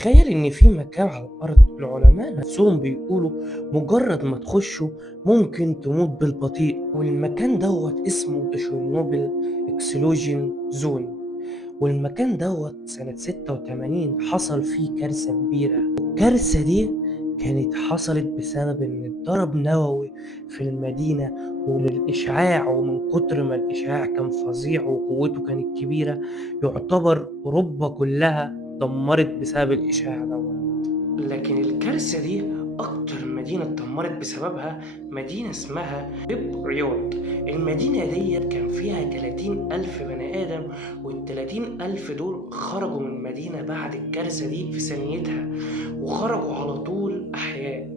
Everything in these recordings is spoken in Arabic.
تخيل إن في مكان على الأرض العلماء نفسهم بيقولوا مجرد ما تخشه ممكن تموت بالبطيء، والمكان دوت اسمه تشيرنوبل اكسلوجين زون. والمكان دوت سنة 86 حصل فيه كارثة كبيرة. الكارثة دي كانت حصلت بسبب إن اتضرب نووي في المدينة، ومن الإشعاع ومن كتر ما الإشعاع كان فظيع وقوته كانت كبيرة، يعتبر أوروبا كلها اتدمرت بسبب الإشعاع دوت. لكن الكارثة دي أكتر مدينة اتدمرت بسببها مدينة اسمها رياض. المدينة دي كان فيها 30,000 بني آدم، وال30,000 دول خرجوا من المدينة بعد الكارثة دي في ثانيتها، وخرجوا على طول أحياء.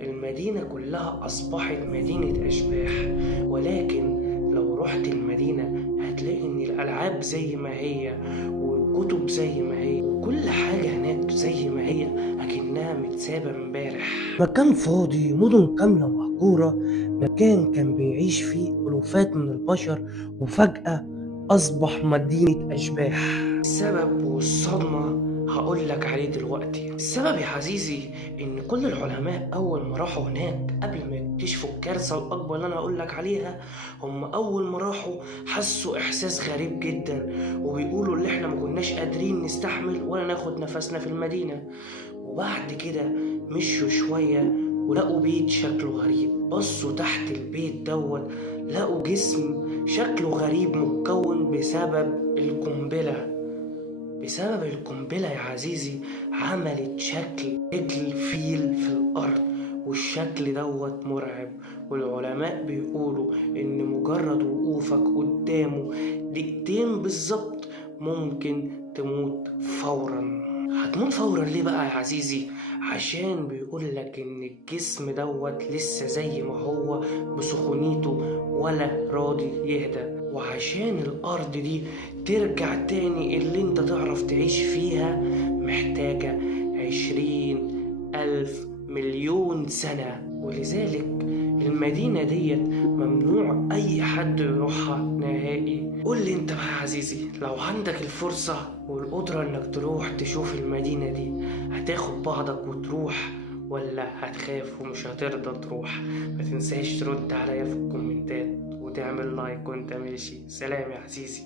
المدينة كلها أصبحت مدينة أشباح. ولكن لو رحت المدينة هتلاقي إن الألعاب زي ما هي، والكتب زي ما هي، وكل حاجة هناك زي ما هي أكنها متسابة امبارح. مكان فاضي، مدن كاملة مهجورة، مكان كان بيعيش فيه ألوفات من البشر، وفجأة أصبح مدينة أشباح. السبب والصدمة هقولك عليه دلوقتي. السبب يا عزيزي إن كل العلماء أول ما راحوا هناك قبل ما يكتشفوا الكارثة الأكبر اللي أنا هقولك عليها، هم أول ما راحوا حسوا إحساس غريب جدا، وبيقولوا إن إحنا ما كناش قادرين نستحمل ولا ناخد نفسنا في المدينة. وبعد كده مشوا شوية ولقوا بيت شكله غريب. بصوا تحت البيت دوت لقوا جسم شكله غريب متكون بسبب القنبلة يا عزيزي. عملت شكل رجل فيل في الأرض، والشكل دوت مرعب. والعلماء بيقولوا إن مجرد وقوفك قدامه دقيقتين بالظبط ممكن تموت فورا. هتموت فورا ليه بقى يا عزيزي؟ عشان بيقولك إن الجسم دوت لسه زي ما هو بسخونيته، ولا راضي يهدى. وعشان الأرض دي ترجع تاني اللي انت تعرف تعيش فيها محتاجة 20,000 مليون سنة. ولذلك المدينة ديت ممنوع أي حد يروحها نهائي. قول لي انت بقى يا عزيزي، لو عندك الفرصة والقدرة انك تروح تشوف المدينة دي هتاخد بعضك وتروح، ولا هتخاف ومش هترضى تروح؟ ما تنساش ترد عليا في الكومنتات وتعمل لايك وانت ماشي. سلام يا عزيزي.